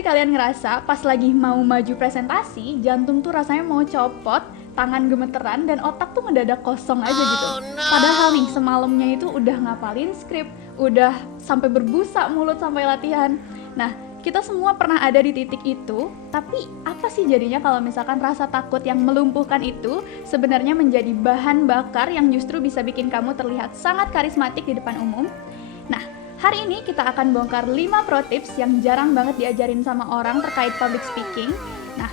sih kalian ngerasa pas lagi mau maju presentasi, jantung tuh rasanya mau copot, tangan gemeteran, dan otak tuh ngedadak kosong aja gitu. Padahal nih semalamnya itu udah ngapalin skrip, udah sampai berbusa mulut sampai latihan. Nah, kita semua pernah ada di titik itu, tapi apa sih jadinya kalau misalkan rasa takut yang melumpuhkan itu sebenarnya menjadi bahan bakar yang justru bisa bikin kamu terlihat sangat karismatik di depan umum? Nah, hari ini kita akan bongkar 5 pro tips yang jarang banget diajarin sama orang terkait public speaking. Nah,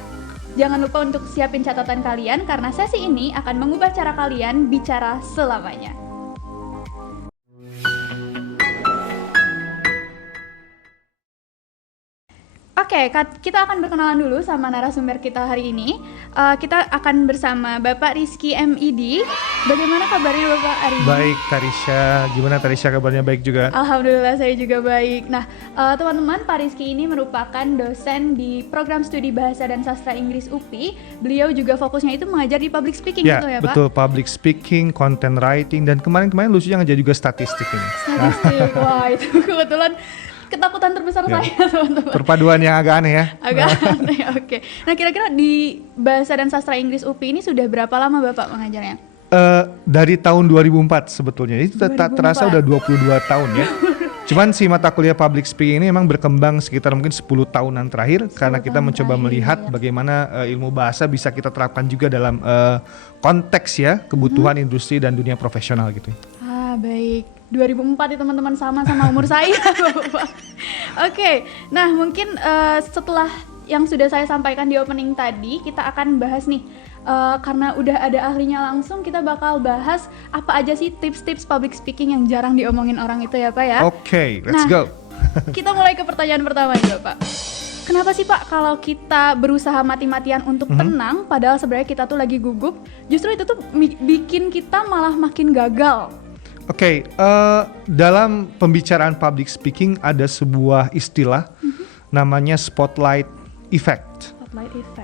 jangan lupa untuk siapin catatan kalian karena sesi ini akan mengubah cara kalian bicara selamanya. Oke, kita akan berkenalan dulu sama narasumber kita hari ini. Kita akan bersama Bapak Rizky MID. Bagaimana kabarnya Bapak hari ini? Baik, Tarisha. Gimana Tarisha kabarnya? Baik juga? Alhamdulillah saya juga baik. Nah, teman-teman, Pak Rizky ini merupakan dosen di program studi Bahasa dan Sastra Inggris UPI. Beliau juga fokusnya itu mengajar di public speaking, ya, betul ya Pak? Betul, public speaking, content writing, dan kemarin lucunya ngajar juga statistik ini. Statistik, wah itu kebetulan ketakutan terbesar saya teman-teman. Perpaduan yang agak aneh ya. Agak aneh, oke. Nah kira-kira di Bahasa dan Sastra Inggris UPI ini sudah berapa lama Bapak mengajarnya? Dari tahun 2004 sebetulnya, itu tak terasa udah 22 tahun ya. Cuman si mata kuliah public speaking ini memang berkembang sekitar mungkin 10 tahunan terakhir karena kita mencoba melihat bagaimana ilmu bahasa bisa kita terapkan juga dalam konteks ya kebutuhan industri dan dunia profesional gitu. Baik, 2004 ya teman-teman, sama umur saya Bapak. Oke, nah mungkin setelah yang sudah saya sampaikan di opening tadi, kita akan bahas nih, karena udah ada ahlinya langsung, kita bakal bahas apa aja sih tips-tips public speaking yang jarang diomongin orang itu ya Pak ya. Oke, let's go. Kita mulai ke pertanyaan pertama nih Bapak. Kenapa sih Pak kalau kita berusaha mati-matian untuk tenang, padahal sebenarnya kita tuh lagi gugup, justru itu tuh bikin kita malah makin gagal? Oke, dalam pembicaraan public speaking ada sebuah istilah namanya spotlight effect.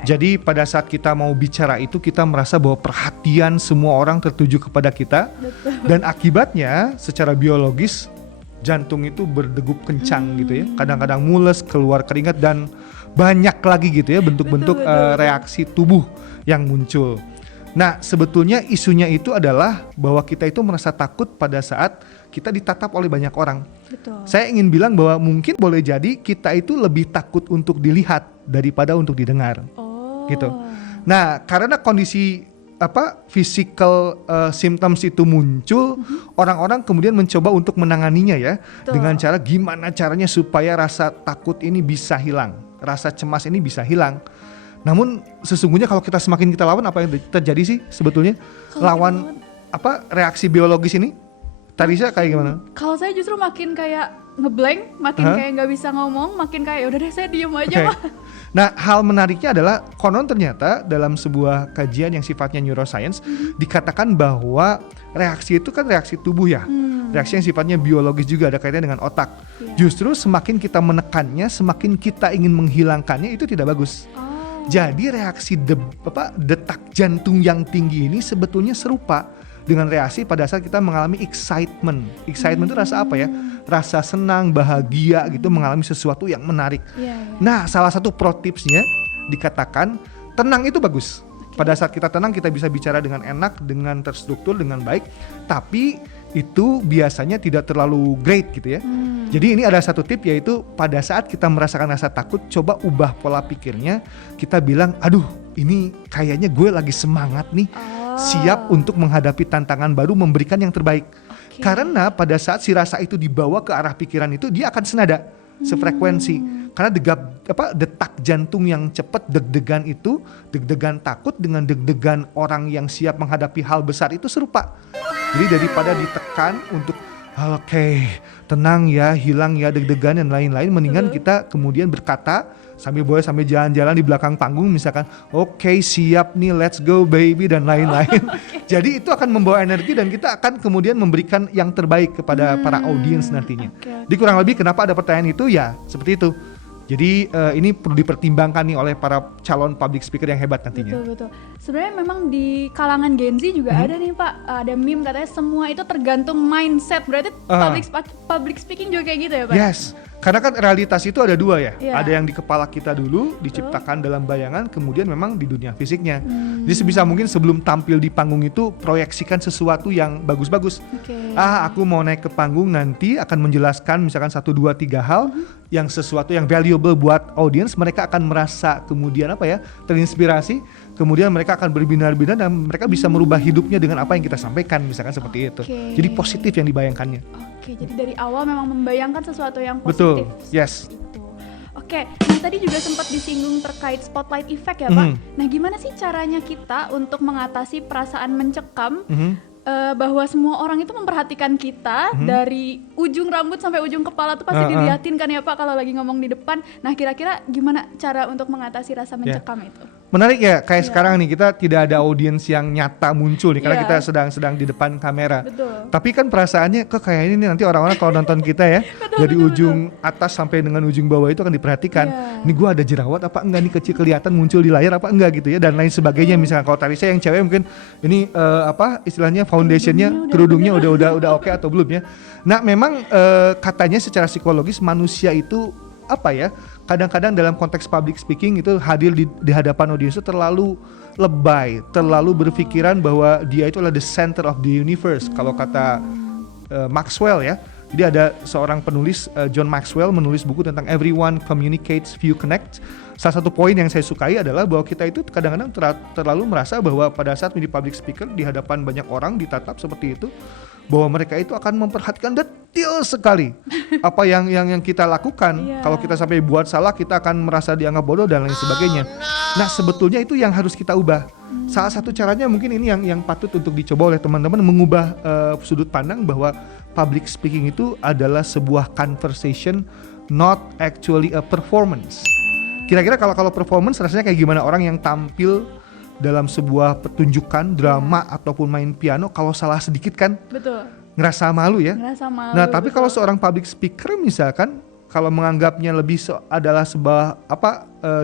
Jadi pada saat kita mau bicara itu kita merasa bahwa perhatian semua orang tertuju kepada kita. Betul. Dan akibatnya secara biologis jantung itu berdegup kencang gitu ya. Kadang-kadang mules, keluar keringat, dan banyak lagi gitu ya bentuk-bentuk reaksi tubuh yang muncul. Nah, sebetulnya isunya itu adalah bahwa kita itu merasa takut pada saat kita ditatap oleh banyak orang. Betul. Saya ingin bilang bahwa mungkin boleh jadi kita itu lebih takut untuk dilihat daripada untuk didengar. Gitu. Nah, karena kondisi physical symptoms itu muncul, orang-orang kemudian mencoba untuk menanganinya ya. Betul. Dengan cara gimana caranya supaya rasa takut ini bisa hilang, rasa cemas ini bisa hilang. Namun sesungguhnya kalau semakin kita lawan, apa yang terjadi sih sebetulnya? Lawan reaksi biologis ini? Tarisha kayak gimana? Kalau saya justru makin kayak ngeblank, makin kayak nggak bisa ngomong, makin kayak udah deh saya diem aja Pak. Nah, hal menariknya adalah konon ternyata dalam sebuah kajian yang sifatnya neuroscience dikatakan bahwa reaksi itu kan reaksi tubuh ya. Reaksi yang sifatnya biologis juga ada kaitannya dengan otak. Justru semakin kita menekannya, semakin kita ingin menghilangkannya, itu tidak bagus. Jadi reaksi detak jantung yang tinggi ini sebetulnya serupa dengan reaksi pada saat kita mengalami excitement. Excitement itu rasa apa ya? Rasa senang, bahagia gitu, mengalami sesuatu yang menarik. Nah, salah satu pro tipsnya dikatakan tenang itu bagus. Pada saat kita tenang kita bisa bicara dengan enak, dengan terstruktur, dengan baik. Tapi itu biasanya tidak terlalu great gitu ya. Jadi ini ada satu tip, yaitu pada saat kita merasakan rasa takut, coba ubah pola pikirnya. Kita bilang, aduh ini kayaknya gue lagi semangat nih, siap untuk menghadapi tantangan baru, memberikan yang terbaik. Karena pada saat si rasa itu dibawa ke arah pikiran itu, dia akan senada, sefrekuensi. Karena detak jantung yang cepat, deg-degan itu, deg-degan takut dengan deg-degan orang yang siap menghadapi hal besar itu serupa. Jadi daripada ditekan untuk tenang ya, hilang ya deg-degan dan lain-lain, mendingan kita kemudian berkata sambil jalan-jalan di belakang panggung misalkan, siap nih, let's go baby, dan lain-lain. Jadi itu akan membawa energi dan kita akan kemudian memberikan yang terbaik kepada para audiens nantinya. Jadi kurang lebih kenapa ada pertanyaan itu ya seperti itu. Jadi ini perlu dipertimbangkan nih oleh para calon public speaker yang hebat nantinya. Betul. Sebenarnya memang di kalangan Gen Z juga ada nih Pak, ada meme katanya semua itu tergantung mindset. Berarti public speaking juga kayak gitu ya Pak? Yes, karena kan realitas itu ada dua ya. Iya. Ada yang di kepala kita dulu, diciptakan dalam bayangan, kemudian memang di dunia fisiknya. Jadi sebisa mungkin sebelum tampil di panggung itu proyeksikan sesuatu yang bagus-bagus. Aku mau naik ke panggung nanti akan menjelaskan misalkan 1, 2, 3 hal yang sesuatu yang valuable buat audience. Mereka akan merasa kemudian terinspirasi. Kemudian mereka akan berbinar-binar dan mereka bisa merubah hidupnya dengan apa yang kita sampaikan, misalkan seperti itu. Jadi positif yang dibayangkannya. Oke, jadi dari awal memang membayangkan sesuatu yang Betul, positif. yes. Oke, nah tadi juga sempat disinggung terkait spotlight effect ya Pak. Nah gimana sih caranya kita untuk mengatasi perasaan mencekam bahwa semua orang itu memperhatikan kita dari ujung rambut sampai ujung kepala tuh pasti diliatin kan ya Pak kalau lagi ngomong di depan. Nah kira-kira gimana cara untuk mengatasi rasa mencekam itu? Menarik ya, kayak sekarang nih kita tidak ada audiens yang nyata muncul nih karena kita sedang di depan kamera. Betul. Tapi kan perasaannya kok kayak ini nanti orang-orang kalau nonton kita ya dari ujung atas sampai dengan ujung bawah itu akan diperhatikan. Ini gue ada jerawat apa enggak nih, kecil kelihatan muncul di layar apa enggak gitu ya, dan lain sebagainya. Misalnya kalau tadi saya yang cewek mungkin ini istilahnya foundationnya, kerudungnya udah oke atau belum ya. Nah memang katanya secara psikologis manusia itu kadang-kadang dalam konteks public speaking itu hadir di hadapan audiens itu terlalu lebay, terlalu berpikiran bahwa dia itu adalah the center of the universe. Kalau kata Maxwell ya, jadi ada seorang penulis, John Maxwell, menulis buku tentang Everyone Communicates, Few Connect. Salah satu poin yang saya sukai adalah bahwa kita itu kadang-kadang terlalu merasa bahwa pada saat menjadi public speaker di hadapan banyak orang ditatap seperti itu, bahwa mereka itu akan memperhatikan detail sekali apa yang kita lakukan. Kalau kita sampai buat salah, kita akan merasa dianggap bodoh dan lain sebagainya. Nah sebetulnya itu yang harus kita ubah. Salah satu caranya mungkin ini yang patut untuk dicoba oleh teman-teman, mengubah sudut pandang bahwa public speaking itu adalah sebuah conversation, not actually a performance. Kira-kira kalau performance rasanya kayak gimana orang yang tampil dalam sebuah pertunjukan drama ataupun main piano, kalau salah sedikit kan ngerasa malu ya. Nah tapi kalau seorang public speaker misalkan kalau menganggapnya lebih adalah sebuah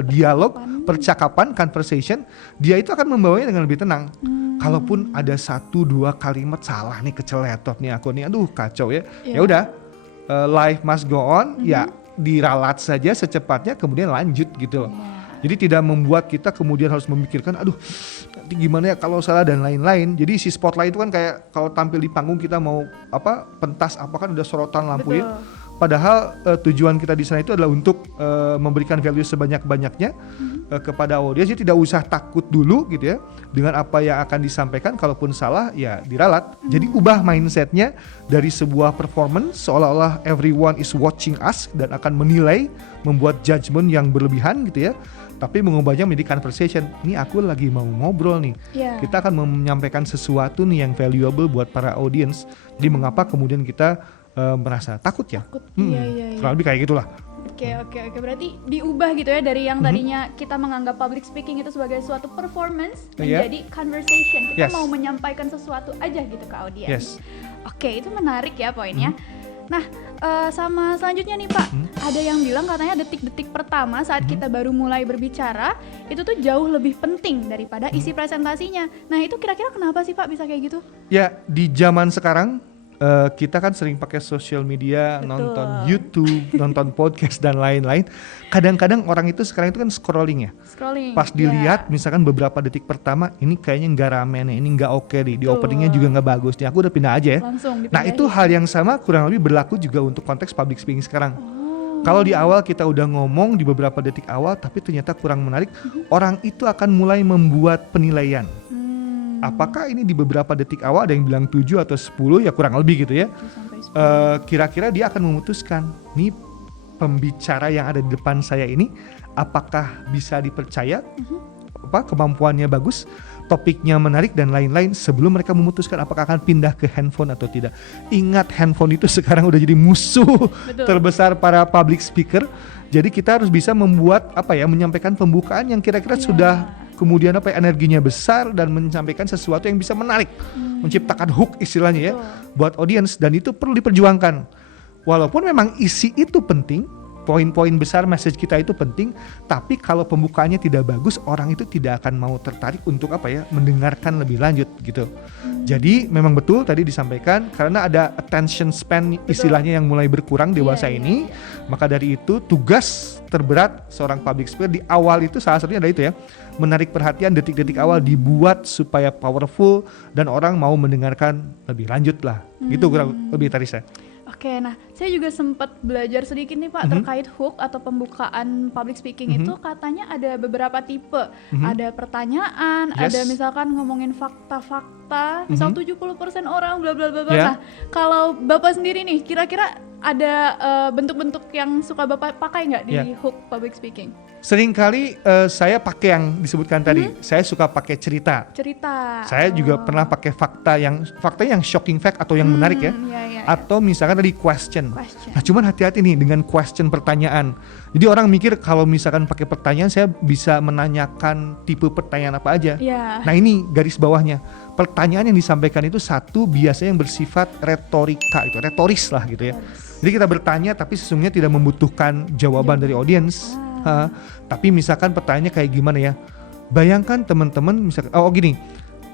dialog, percakapan, conversation, dia itu akan membawanya dengan lebih tenang. Kalaupun ada 1-2 kalimat salah nih, keceletot nih aku nih, aduh kacau ya. Ya udah, life must go on, ya diralat saja secepatnya kemudian lanjut gitu loh. Jadi tidak membuat kita kemudian harus memikirkan aduh nanti gimana ya kalau salah dan lain-lain. Jadi si spotlight itu kan kayak kalau tampil di panggung kita mau pentas kan udah sorotan lampuin. Padahal tujuan kita di sana itu adalah untuk memberikan value sebanyak-banyaknya kepada audiens. Jadi tidak usah takut dulu gitu ya dengan apa yang akan disampaikan. Kalaupun salah ya diralat. Jadi ubah mindsetnya dari sebuah performance seolah-olah everyone is watching us dan akan menilai, membuat judgement yang berlebihan gitu ya. Tapi mengubahnya menjadi conversation. Ini aku lagi mau ngobrol nih. Kita akan menyampaikan sesuatu nih yang valuable buat para audiens. Jadi mengapa kemudian kita merasa takut ya? Kurang lebih kayak gitulah. Oke. Berarti diubah gitu ya dari yang tadinya kita menganggap public speaking itu sebagai suatu performance menjadi conversation. Kita mau menyampaikan sesuatu aja gitu ke audiens. Oke, itu menarik ya poinnya. Nah, sama selanjutnya nih Pak, ada yang bilang katanya detik-detik pertama saat kita baru mulai berbicara itu tuh jauh lebih penting daripada isi presentasinya. Nah itu kira-kira kenapa sih Pak bisa kayak gitu? Ya, di zaman sekarang kita kan sering pakai social media, nonton YouTube, nonton podcast dan lain-lain. Kadang-kadang orang itu sekarang itu kan scrolling ya. Pas dilihat misalkan beberapa detik pertama, ini kayaknya nggak rame nih, ini nggak oke nih, di openingnya juga nggak bagus nih, aku udah pindah aja ya. Nah itu hal yang sama kurang lebih berlaku juga untuk konteks public speaking sekarang. Kalau di awal kita udah ngomong di beberapa detik awal, tapi ternyata kurang menarik, orang itu akan mulai membuat penilaian. Apakah ini di beberapa detik awal ada yang bilang 7 atau 10 ya kurang lebih gitu ya. Kira-kira dia akan memutuskan nih pembicara yang ada di depan saya ini apakah bisa dipercaya, kemampuannya bagus, topiknya menarik dan lain-lain sebelum mereka memutuskan apakah akan pindah ke handphone atau tidak. Ingat handphone itu sekarang udah jadi musuh terbesar para public speaker. Jadi kita harus bisa membuat menyampaikan pembukaan yang kira-kira sudah kemudian energinya besar dan menyampaikan sesuatu yang bisa menarik, menciptakan hook istilahnya ya buat audiens, dan itu perlu diperjuangkan. Walaupun memang isi itu penting, poin-poin besar message kita itu penting, tapi kalau pembukaannya tidak bagus, orang itu tidak akan mau tertarik untuk mendengarkan lebih lanjut gitu. Jadi memang betul tadi disampaikan, karena ada attention span istilahnya yang mulai berkurang dewasa ini, maka dari itu tugas terberat seorang public speaker di awal itu salah satunya ada itu ya, menarik perhatian detik-detik awal dibuat supaya powerful dan orang mau mendengarkan lebih lanjut lah. Gitu kurang lebih tadi saya. Oke, nah saya juga sempat belajar sedikit nih Pak terkait hook atau pembukaan public speaking itu katanya ada beberapa tipe. Ada pertanyaan, ada misalkan ngomongin fakta-fakta, misal 70% orang bla bla bla bla. Nah, kalau Bapak sendiri nih kira-kira ada bentuk-bentuk yang suka Bapak pakai nggak di hook public speaking? Seringkali saya pakai yang disebutkan tadi. Saya suka pakai cerita. Saya juga pernah pakai fakta yang shocking fact atau yang menarik ya. Atau misalkan tadi question. Nah, cuman hati-hati nih dengan question pertanyaan. Jadi orang mikir kalau misalkan pakai pertanyaan saya bisa menanyakan tipe pertanyaan apa aja. Nah, ini garis bawahnya. Pertanyaan yang disampaikan itu satu biasanya yang bersifat retorika, itu retoris lah gitu ya. Jadi kita bertanya tapi sesungguhnya tidak membutuhkan jawaban dari audiens. Tapi misalkan pertanyaannya kayak gimana ya? Bayangkan teman-teman misalkan, gini,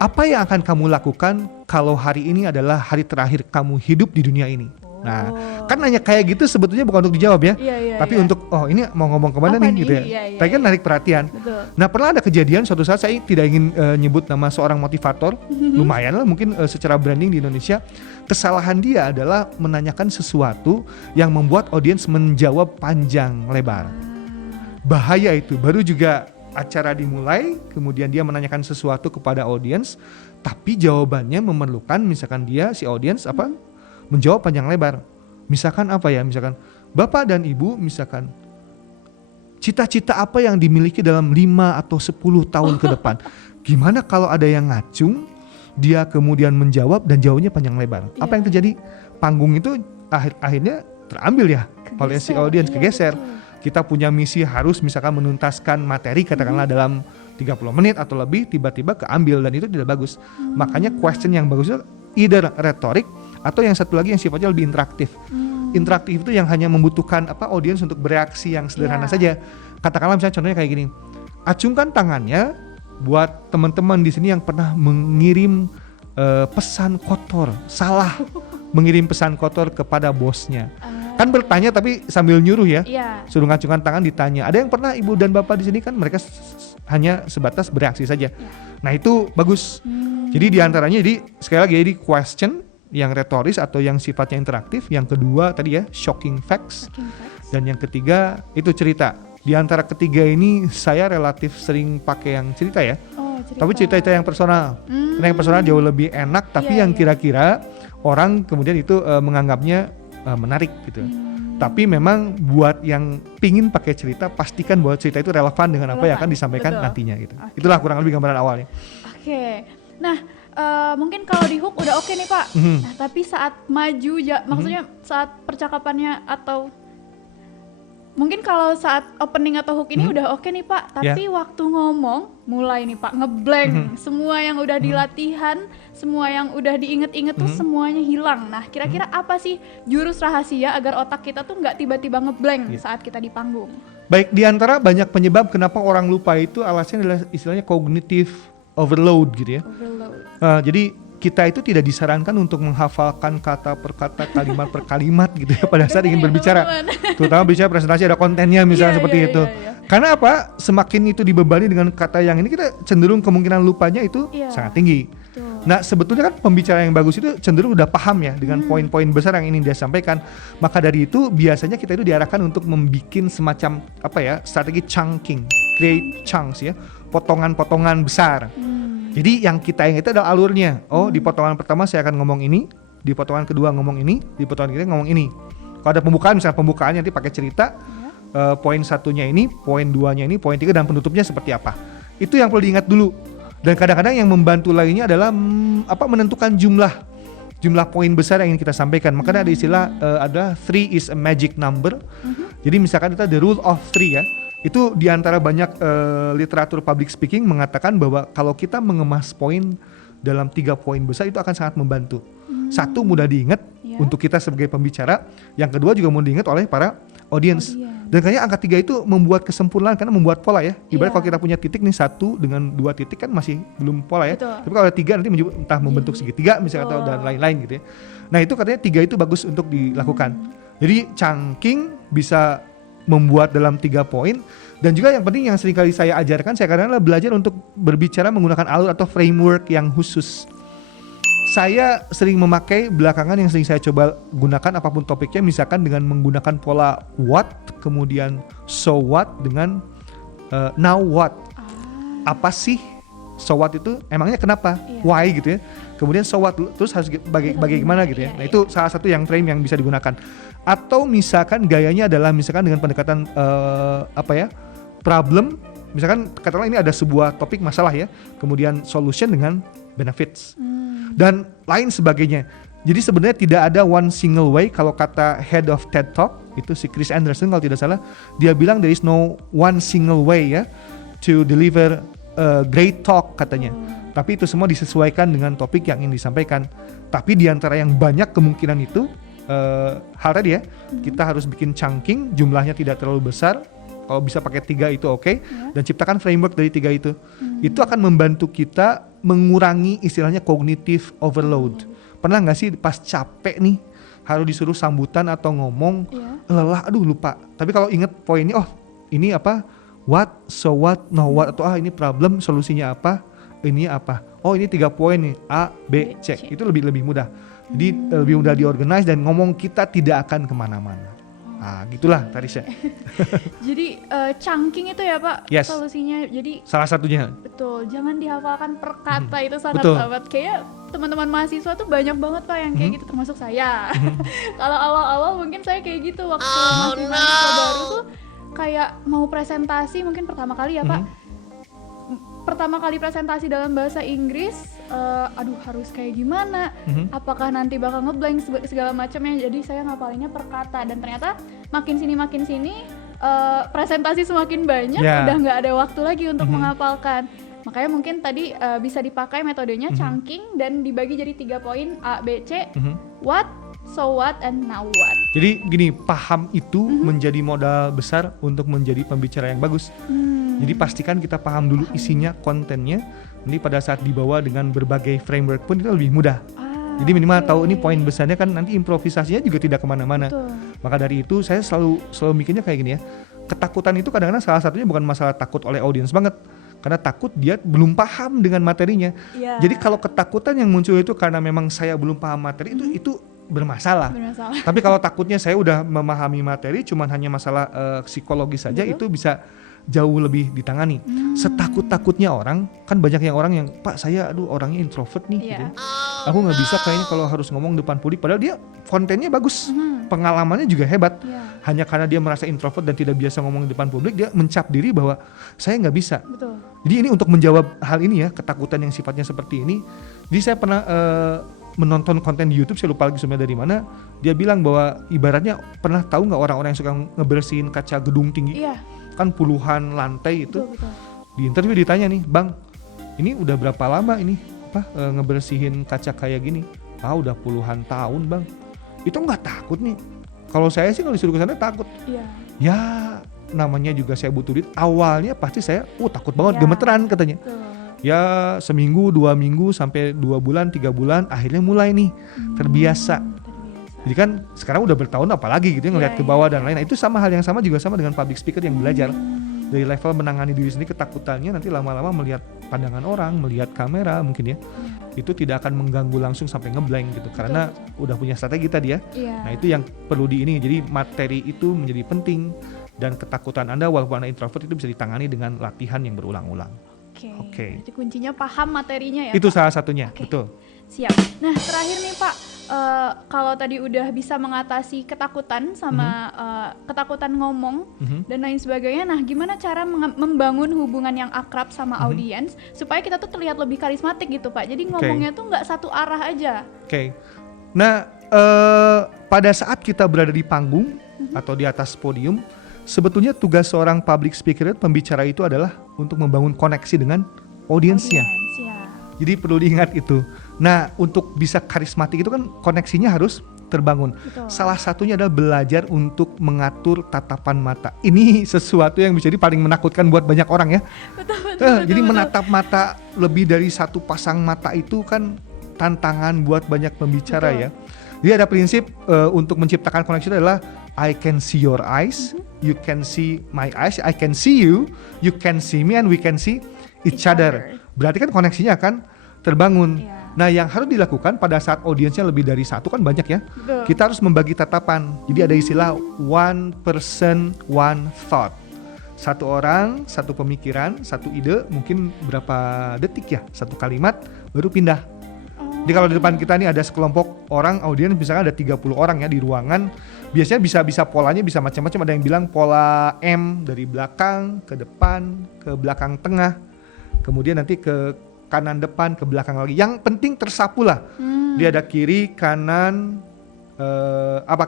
apa yang akan kamu lakukan kalau hari ini adalah hari terakhir kamu hidup di dunia ini? Nah, kan nanya kayak gitu sebetulnya bukan untuk dijawab ya, tapi untuk ini mau ngomong kemana nih gitu ya. Tapi kan narik perhatian. Nah, pernah ada kejadian suatu saat, saya tidak ingin nyebut nama seorang motivator, lumayan lah mungkin secara branding di Indonesia. Kesalahan dia adalah menanyakan sesuatu yang membuat audiens menjawab panjang lebar. Bahaya itu, baru juga acara dimulai, kemudian dia menanyakan sesuatu kepada audiens, tapi jawabannya memerlukan misalkan dia si audiens menjawab panjang lebar. Misalkan misalkan Bapak dan Ibu misalkan cita-cita apa yang dimiliki dalam 5 atau 10 tahun ke depan. Gimana kalau ada yang ngacung, dia kemudian menjawab dan jawabnya panjang lebar. Apa yang terjadi? Panggung itu akhirnya terambil ya oleh si audiens, kegeser. Kita punya misi harus misalkan menuntaskan materi katakanlah dalam 30 menit atau lebih, tiba-tiba keambil dan itu tidak bagus. Makanya question yang bagus itu either retorik atau yang satu lagi yang sifatnya lebih interaktif. Interaktif itu yang hanya membutuhkan audiens untuk bereaksi yang sederhana saja. Katakanlah misalnya contohnya kayak gini. Acungkan tangannya buat teman-teman di sini yang pernah mengirim pesan kotor, salah mengirim pesan kotor kepada bosnya. Kan bertanya tapi sambil nyuruh ya. Suruh ngacungkan tangan ditanya. Ada yang pernah Ibu dan Bapak di sini kan mereka hanya sebatas bereaksi saja. Nah, itu bagus. Jadi diantaranya sekali lagi jadi question yang retoris atau yang sifatnya interaktif. Yang kedua tadi ya shocking facts. Dan yang ketiga itu cerita. Di antara ketiga ini saya relatif sering pakai yang cerita ya. Tapi cerita yang personal. Karena yang personal jauh lebih enak. Tapi yang kira-kira orang kemudian itu menganggapnya menarik gitu. Tapi memang buat yang pingin pakai cerita, pastikan bahwa cerita itu relevan dengan apa yang akan disampaikan nantinya gitu. Itulah kurang lebih gambaran awalnya. Nah, mungkin kalau di hook udah oke nih Pak. Nah, tapi saat maju maksudnya saat percakapannya atau mungkin kalau saat opening atau hook ini udah oke nih Pak, tapi waktu ngomong mulai nih Pak ngeblank. Semua yang udah dilatihan, semua yang udah diinget-inget tuh semuanya hilang. Nah, kira-kira apa sih jurus rahasia agar otak kita tuh nggak tiba-tiba ngeblank saat kita di panggung? Baik, di antara banyak penyebab kenapa orang lupa itu alasannya adalah istilahnya cognitive overload gitu ya. Jadi kita itu tidak disarankan untuk menghafalkan kata per kata, kalimat per kalimat gitu ya pada saat ingin berbicara. Terutama bicara presentasi ada kontennya misalnya seperti itu. Karena apa? Semakin itu dibebani dengan kata yang ini, kita cenderung kemungkinan lupanya itu sangat tinggi. Nah, sebetulnya kan pembicara yang bagus itu cenderung udah paham ya dengan poin-poin besar yang ingin dia sampaikan. Maka dari itu biasanya kita itu diarahkan untuk membuat semacam strategi chunking, create chunks ya, potongan-potongan besar. Jadi yang kita ingat itu adalah alurnya. Di potongan pertama saya akan ngomong ini, di potongan kedua ngomong ini, di potongan ketiga ngomong ini. Kalau ada pembukaan, misalnya pembukaannya nanti pakai cerita, poin satunya ini, poin duanya ini, poin tiga dan penutupnya seperti apa. Itu yang perlu diingat dulu. Dan kadang-kadang yang membantu lainnya adalah menentukan jumlah poin besar yang ingin kita sampaikan. Makanya ada istilah ada 3 is a magic number. Jadi misalkan kita the rule of 3 ya. Itu diantara banyak literatur public speaking mengatakan bahwa kalau kita mengemas poin dalam 3 poin besar itu akan sangat membantu. Satu, mudah diingat untuk kita sebagai pembicara. Yang kedua juga mudah diingat oleh para audiens. Dan kayaknya angka 3 itu membuat kesempurnaan karena membuat pola ya. Ibarat Iya. kalau kita punya titik nih 1 dengan 2 titik kan masih belum pola ya. Betul. Tapi kalau ada 3 nanti entah membentuk segitiga misalnya atau dan lain-lain gitu ya. Nah itu katanya 3 itu bagus untuk dilakukan. Jadi chunking bisa membuat dalam 3 poin. Dan juga yang penting yang seringkali saya ajarkan, saya kadang-kadang belajar untuk berbicara menggunakan alur atau framework yang khusus. Saya sering memakai belakangan yang sering saya coba gunakan apapun topiknya, misalkan dengan menggunakan pola what, kemudian so what dengan now what. Apa sih so what itu? Emangnya kenapa? Iya. Why gitu ya. Kemudian so what terus harus bagaimana gitu ya. Nah itu salah satu yang frame yang bisa digunakan. Atau misalkan gayanya adalah misalkan dengan pendekatan problem. Misalkan katakanlah ini ada sebuah topik masalah ya, kemudian solution dengan benefits dan lain sebagainya. Jadi sebenarnya tidak ada one single way. Kalau kata head of TED Talk itu si Chris Anderson kalau tidak salah, dia bilang there is no one single way ya to deliver a great talk katanya. Tapi itu semua disesuaikan dengan topik yang ingin disampaikan. Tapi di antara yang banyak kemungkinan itu hal tadi ya, kita harus bikin chunking, jumlahnya tidak terlalu besar. Kalau bisa pakai 3 itu oke. Dan ciptakan framework dari 3 itu. Itu akan membantu kita mengurangi istilahnya cognitive overload. Pernah nggak sih pas capek nih harus disuruh sambutan atau ngomong lelah, aduh lupa. Tapi kalau inget poinnya, oh ini apa, what, so what, no what, atau ini problem, solusinya apa, ini apa. Oh ini 3 poin nih, A, B, C. Itu lebih mudah. Jadi lebih mudah diorganize dan ngomong kita tidak akan kemana-mana. Nah gitulah Tarisha. Jadi chunking itu ya Pak Yes. solusinya. Jadi Salah satunya. betul, jangan dihafalkan per kata, itu sangat Betul. sahabat. Kayak teman-teman mahasiswa tuh banyak banget Pak yang kayak gitu, termasuk saya. Kalau awal-awal mungkin saya kayak gitu waktu masih mahasiswa baru tuh, kayak mau presentasi mungkin pertama kali ya Pak. Pertama kali presentasi dalam bahasa Inggris, aduh harus kayak gimana? Apakah nanti bakal ngeblank segala macamnya? Jadi saya ngapalinnya per kata, dan ternyata makin sini presentasi semakin banyak, udah nggak ada waktu lagi untuk menghafalkan. Makanya mungkin tadi bisa dipakai metodenya chunking dan dibagi jadi 3 poin, A, B, C, what, so what, and now what. Jadi gini, paham itu menjadi modal besar untuk menjadi pembicara yang bagus. Jadi pastikan kita paham dulu isinya, kontennya. Nanti pada saat dibawa dengan berbagai framework pun itu lebih mudah. Jadi minimal tahu ini poin besarnya, kan nanti improvisasinya juga tidak kemana-mana. Maka dari itu saya selalu mikirnya kayak gini ya. Ketakutan itu kadang-kadang salah satunya bukan masalah takut oleh audiens banget. Karena takut dia belum paham dengan materinya. Jadi kalau ketakutan yang muncul itu karena memang saya belum paham materi, itu bermasalah. Tapi kalau takutnya saya udah memahami materi, cuman hanya masalah psikologis saja, itu bisa jauh lebih ditangani. Setakut-takutnya orang, kan banyak yang orang yang, Pak saya orangnya introvert nih gitu. Aku gak bisa kayaknya kalau harus ngomong depan publik, padahal dia kontennya bagus, pengalamannya juga hebat. Hanya karena dia merasa introvert dan tidak biasa ngomong di depan publik, dia mencap diri bahwa saya gak bisa. Jadi ini untuk menjawab hal ini ya, ketakutan yang sifatnya seperti ini. Jadi saya pernah menonton konten di YouTube, saya lupa lagi sumbernya dari mana. Dia bilang bahwa ibaratnya, pernah tahu gak orang-orang yang suka ngebersihin kaca gedung tinggi? Kan puluhan lantai itu. Di interview ditanya nih, Bang, ini udah berapa lama ini ngebersihin kaca kayak gini? Udah puluhan tahun Bang. Itu nggak takut nih? Kalau saya sih kalau disuruh ke sana takut. Ya namanya juga saya butuh duit. Awalnya pasti saya takut banget, gemeteran katanya. Ya seminggu, 2 minggu, sampai 2 bulan, 3 bulan, akhirnya mulai nih terbiasa. Jadi kan sekarang udah bertahun apalagi gitu ya, ngelihat ke bawah dan lain. Itu sama hal yang sama juga sama dengan public speaker yang belajar. Dari level menangani diri sendiri, ketakutannya nanti lama-lama melihat pandangan orang, melihat kamera mungkin ya. Itu tidak akan mengganggu langsung sampai ngeblank gitu. Karena udah punya strategi tadi ya. Nah itu yang perlu jadi materi itu menjadi penting. Dan ketakutan Anda walaupun Anda introvert itu bisa ditangani dengan latihan yang berulang-ulang. Oke. Jadi kuncinya paham materinya ya Itu Pak? salah satunya, betul. Siap. Nah terakhir nih Pak, kalau tadi udah bisa mengatasi ketakutan sama ketakutan ngomong dan lain sebagainya, nah gimana cara membangun hubungan yang akrab sama audiens supaya kita tuh terlihat lebih karismatik gitu Pak? Jadi ngomongnya tuh nggak satu arah aja. Nah pada saat kita berada di panggung atau di atas podium, sebetulnya tugas seorang public speaker, pembicara itu adalah untuk membangun koneksi dengan audiensnya. Jadi perlu diingat itu. Nah untuk bisa karismatik itu kan koneksinya harus terbangun. Betul. Salah satunya adalah belajar untuk mengatur tatapan mata. Ini sesuatu yang bisa jadi paling menakutkan buat banyak orang ya. Jadi menatap mata lebih dari satu pasang mata itu kan tantangan buat banyak pembicara ya. Jadi ada prinsip untuk menciptakan koneksi itu adalah I can see your eyes, you can see my eyes, I can see you, you can see me, and we can see each other. Berarti kan koneksinya akan terbangun. Nah, yang harus dilakukan pada saat audiensnya lebih dari satu kan banyak ya. Kita harus membagi tatapan. Jadi ada istilah one person, one thought. Satu orang, satu pemikiran, satu ide, mungkin berapa detik ya, satu kalimat, baru pindah. Jadi kalau di depan kita nih ada sekelompok orang, audiens misalnya ada 30 orang ya di ruangan, biasanya bisa polanya bisa macam-macam. Ada yang bilang pola M dari belakang ke depan, ke belakang tengah, kemudian nanti ke kanan depan, ke belakang lagi. Yang penting tersapu lah. Dia ada kiri, kanan,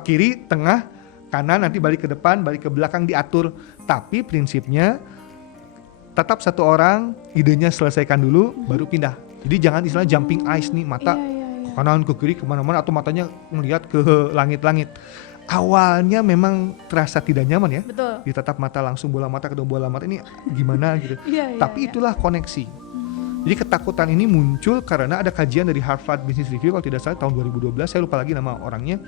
kiri, tengah, kanan, nanti balik ke depan, balik ke belakang, diatur. Tapi prinsipnya tetap satu orang, idenya selesaikan dulu, baru pindah. Jadi jangan istilah jumping eyes nih, mata kanan ke kiri kemana-mana atau matanya melihat ke langit-langit. Awalnya memang terasa tidak nyaman ya. Betul. Ditatap mata langsung bola mata kedua bola mata ini gimana gitu. Tapi itulah koneksi. Jadi ketakutan ini muncul karena ada kajian dari Harvard Business Review kalau tidak salah tahun 2012, saya lupa lagi nama orangnya.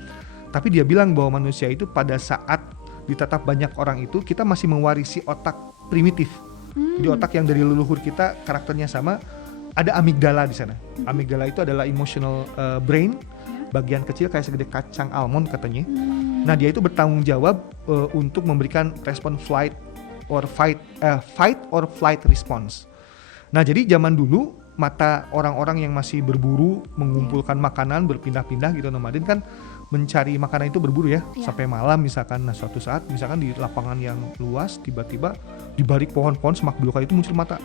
Tapi dia bilang bahwa manusia itu pada saat ditatap banyak orang itu kita masih mewarisi otak primitif. Jadi otak yang dari leluhur kita karakternya sama, ada amigdala di sana. Amigdala itu adalah emotional brain, bagian kecil kayak segede kacang almond katanya. Nah, dia itu bertanggung jawab untuk memberikan respon fight or flight response. Nah, jadi zaman dulu mata orang-orang yang masih berburu, mengumpulkan makanan, berpindah-pindah gitu nomaden kan mencari makanan itu berburu ya, sampai malam misalkan. Nah, suatu saat misalkan di lapangan yang luas tiba-tiba di balik pohon-pohon semak belukar itu muncul mata,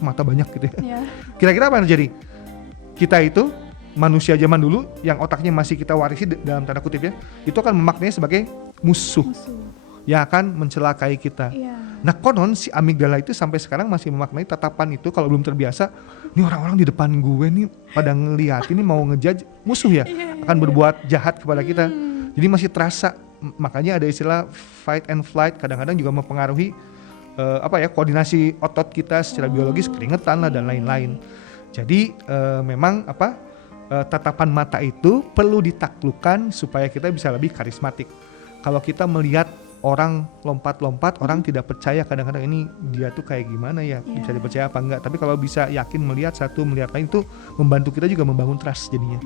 mata banyak gitu ya. Kira-kira apa yang terjadi? Kita itu manusia zaman dulu yang otaknya masih kita warisi dalam tanda kutip ya, itu akan memaknainya sebagai musuh yang akan mencelakai kita. Nah, konon si amigdala itu sampai sekarang masih memaknai tatapan itu kalau belum terbiasa, ini orang-orang di depan gue nih pada ngelihat ini mau ngejudge musuh ya, akan berbuat jahat kepada kita. Jadi masih terasa, makanya ada istilah fight and flight, kadang-kadang juga mempengaruhi koordinasi otot kita secara biologis, keringetan lah dan lain-lain. Jadi memang tatapan mata itu perlu ditaklukkan supaya kita bisa lebih karismatik. Kalau kita melihat orang lompat-lompat, orang tidak percaya kadang-kadang ini dia tuh kayak gimana ya, bisa dipercaya apa enggak. Tapi kalau bisa yakin melihat satu, melihat lain, itu membantu kita juga membangun trust jadinya.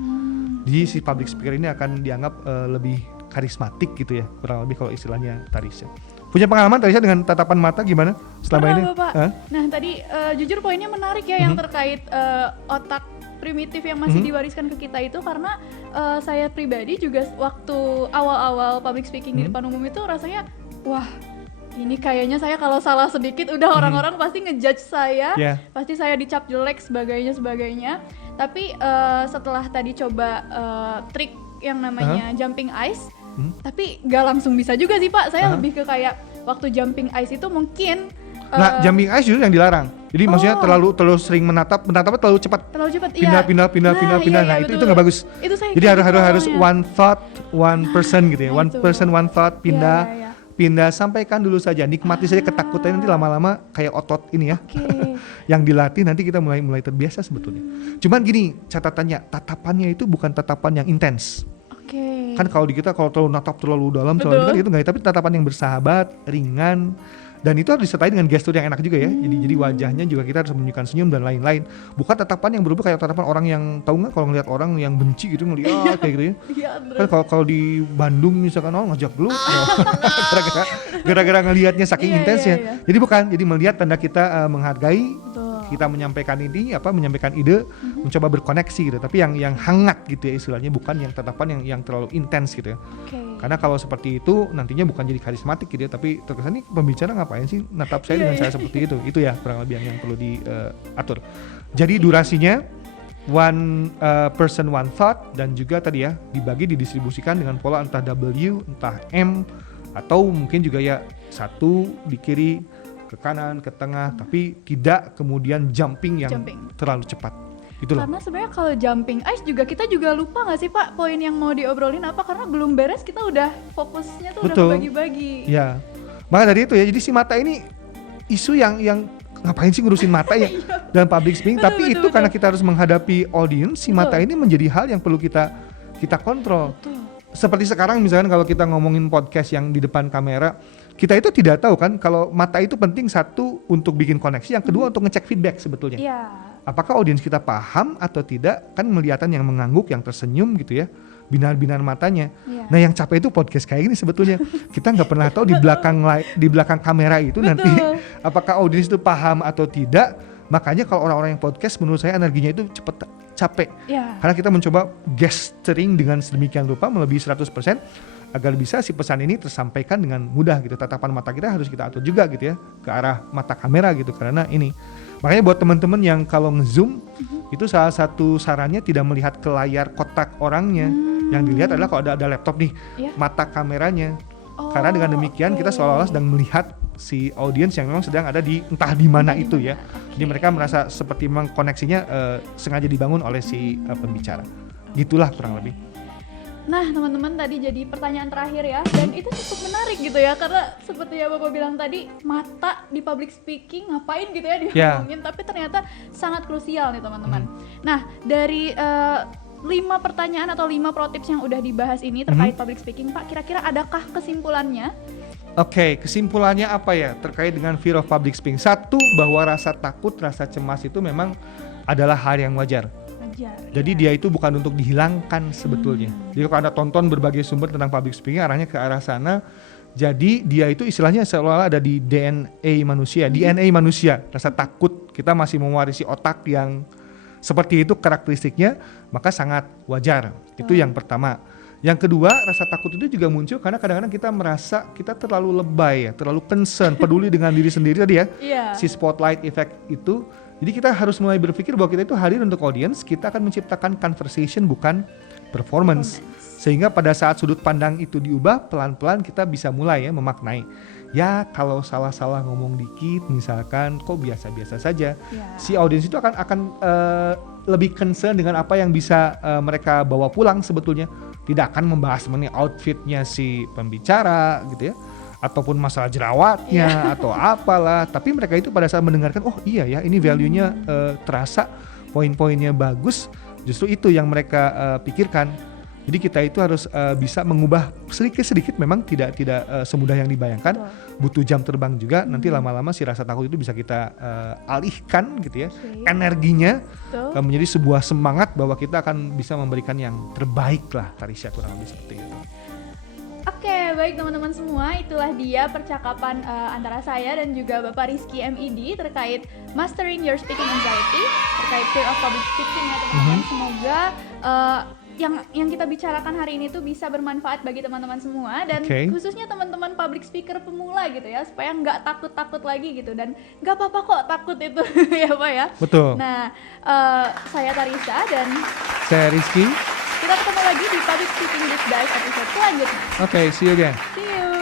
Jadi si public speaker ini akan dianggap lebih karismatik gitu ya, kurang lebih kalau istilahnya Tarisha. Punya pengalaman Tarisha dengan tatapan mata gimana selama ini? Bapak. Nah tadi jujur poinnya menarik ya, yang terkait otak primitif yang masih diwariskan ke kita itu, karena saya pribadi juga waktu awal-awal public speaking di depan umum itu rasanya wah, ini kayaknya saya kalau salah sedikit udah orang-orang pasti ngejudge saya, pasti saya dicap jelek sebagainya. Tapi setelah tadi coba trik yang namanya jumping eyes, tapi gak langsung bisa juga sih Pak. Saya lebih ke kayak waktu jumping eyes itu mungkin jumping eyes justru yang dilarang. Jadi maksudnya terlalu sering menatapnya terlalu cepat. Pindah. Nah, itu nggak bagus. Itu jadi harus one thought, one person gitu ya. One person, one thought, pindah, sampaikan dulu saja. Nikmati saja ketakutan, nanti lama-lama kayak otot ini ya. Yang dilatih nanti kita mulai terbiasa sebetulnya. Cuman gini, catatannya, tatapannya itu bukan tatapan yang intens. Kan kalau di kita kalau terlalu natap terlalu dalam, terlalu dekat itu nggak, tapi tatapan yang bersahabat, ringan. Dan itu harus disertai dengan gestur yang enak juga ya. Jadi wajahnya juga kita harus menunjukkan senyum dan lain-lain. Bukan tatapan yang berubah kayak tatapan orang yang, tahu nggak kalau ngelihat orang yang benci gitu, ngelihat kayak gitu ya. Kan kalau di Bandung misalkan ngajak dulu, gara-gara ngelihatnya saking intensnya. Jadi bukan, jadi melihat tanda kita menghargai, kita menyampaikan ini menyampaikan ide, mencoba berkoneksi gitu. Tapi yang hangat gitu ya istilahnya, bukan yang tatapan yang terlalu intens gitu ya. Karena kalau seperti itu nantinya bukan jadi karismatik gitu ya, tapi terkesan nih pembicara ngapain sih natap saya dengan saya seperti itu. Itu ya kurang lebih yang perlu diatur. Jadi durasinya one person one thought, dan juga tadi ya didistribusikan dengan pola entah W, entah M, atau mungkin juga ya satu di kiri, ke kanan, ke tengah, tapi tidak kemudian jumping yang terlalu cepat. Gitu loh. Karena sebenarnya kalau jumping ice juga kita juga lupa nggak sih Pak poin yang mau diobrolin apa, karena belum beres kita udah fokusnya tuh Betul. udah bagi-bagi. Ya, maka dari itu ya, jadi si mata ini isu yang ngapain sih ngurusin mata ya dalam public speaking. Betul, Tapi betul, itu betul. karena kita harus menghadapi audience, si mata Betul. ini menjadi hal yang perlu kita kontrol. Betul. Seperti sekarang misalkan kalau kita ngomongin podcast yang di depan kamera, kita itu tidak tahu kan kalau mata itu penting, satu untuk bikin koneksi, yang kedua untuk ngecek feedback sebetulnya. Iya. Apakah audiens kita paham atau tidak, kan melihatan yang mengangguk, yang tersenyum gitu ya, binar-binar matanya. Iya. Nah yang capek itu podcast kayak gini sebetulnya. Kita nggak pernah tahu di belakang kamera itu nanti apakah audiens itu paham atau tidak. Makanya kalau orang-orang yang podcast, menurut saya energinya itu cepet capek. Iya. Karena kita mencoba gesturing dengan sedemikian rupa melebihi 100% agar bisa si pesan ini tersampaikan dengan mudah gitu. Tatapan mata kita harus kita atur juga gitu ya ke arah mata kamera gitu, karena ini. Makanya buat teman-teman yang kalau nge-zoom itu salah satu sarannya tidak melihat ke layar kotak orangnya. Yang dilihat adalah kalau ada laptop nih, Iya. mata kameranya. Oh, Karena dengan demikian kita oke. seolah-olah sedang melihat si audiens yang memang sedang ada di entah di mana itu ya. Oke. Jadi mereka merasa seperti memang koneksinya sengaja dibangun oleh si pembicara. Gitulah kurang lebih. Nah teman-teman, tadi jadi pertanyaan terakhir ya, dan itu cukup menarik gitu ya, karena seperti yang Bapak bilang tadi, mata di public speaking ngapain gitu ya diomongin, tapi ternyata sangat krusial nih teman-teman. Nah dari 5 pertanyaan atau 5 pro tips yang udah dibahas ini terkait public speaking Pak, kira-kira adakah kesimpulannya? Oke, kesimpulannya apa ya terkait dengan fear of public speaking? Satu, bahwa rasa takut, rasa cemas itu memang adalah hal yang wajar. Jadi dia itu bukan untuk dihilangkan sebetulnya. Jadi kalau Anda tonton berbagai sumber tentang public speaking, arahnya ke arah sana. Jadi dia itu istilahnya seolah-olah ada di DNA manusia, rasa takut. Kita masih mewarisi otak yang seperti itu karakteristiknya, maka sangat wajar. Itu yang pertama. Yang kedua, rasa takut itu juga muncul karena kadang-kadang kita merasa kita terlalu lebay ya, terlalu concern, peduli dengan diri sendiri tadi ya. Si spotlight effect itu. Jadi kita harus mulai berpikir bahwa kita itu hadir untuk audiens, kita akan menciptakan conversation bukan performance. Sehingga pada saat sudut pandang itu diubah, pelan-pelan kita bisa mulai ya memaknai. Ya kalau salah-salah ngomong dikit misalkan, kok biasa-biasa saja. Si audiens itu akan lebih concern dengan apa yang bisa mereka bawa pulang sebetulnya. Tidak akan membahas mengenai outfitnya si pembicara gitu ya, ataupun masalah jerawatnya atau apalah, tapi mereka itu pada saat mendengarkan, oh iya ya ini value-nya terasa, poin-poinnya bagus, justru itu yang mereka pikirkan. Jadi kita itu harus bisa mengubah sedikit-sedikit, memang tidak semudah yang dibayangkan, butuh jam terbang juga, nanti lama-lama si rasa takut itu bisa kita alihkan gitu ya, energinya menjadi sebuah semangat bahwa kita akan bisa memberikan yang terbaik lah, Tarisha, kurang lebih seperti itu. Oke, baik teman-teman semua, itulah dia percakapan antara saya dan juga Bapak Rizky MED terkait Mastering Your Speaking Anxiety, terkait fear of public speaking ya teman-teman. Semoga yang kita bicarakan hari ini tuh bisa bermanfaat bagi teman-teman semua, dan khususnya teman-teman public speaker pemula gitu ya, supaya nggak takut-takut lagi gitu, dan nggak apa-apa kok takut itu ya Pak ya. Betul. Nah, saya Tarisha dan saya Rizky. Kita ketemu lagi di Public Speaking Deep Dive episode selanjutnya. Oke, see you again. See you.